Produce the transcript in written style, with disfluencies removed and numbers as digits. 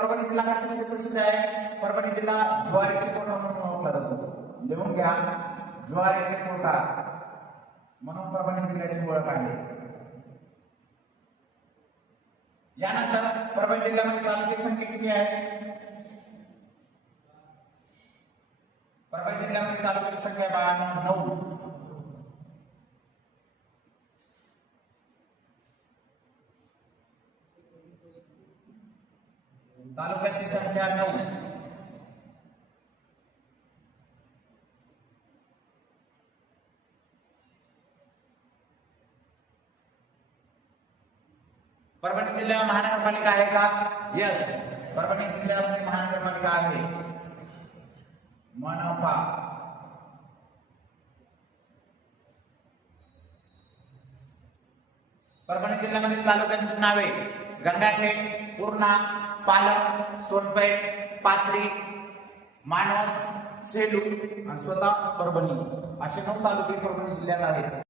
परभणी जिल्हा कशासाठी प्रसिद्ध आहे? परभणी जिल्हा ज्वारीचे कोटा म्हणून ओळखला जातो. लिहून घ्या, ज्वारीचे कोटा म्हणून परभणी जिल्ह्याची ओळख आहे. यानंतर परभणी जिल्ह्यामध्ये तालुक्याची संख्या किती आहे? परभणी जिल्ह्यामध्ये तालुक्याची संख्या 9. तालुक्याची संख्या 9. परभणी जिल्ह्यात महानगरपालिका आहे का? यस, परभणी जिल्ह्यामध्ये महानगरपालिका आहे, मनपा. परभणी जिल्ह्यामध्ये तालुक्यांची नावे गंगाखेड, पूर्णा, पालम, सोनपेठ, पाथरी, मानवत, सेलू आणि स्वतः परभणी असे 9 तालुके परभणी जिल्ह्यात आहेत.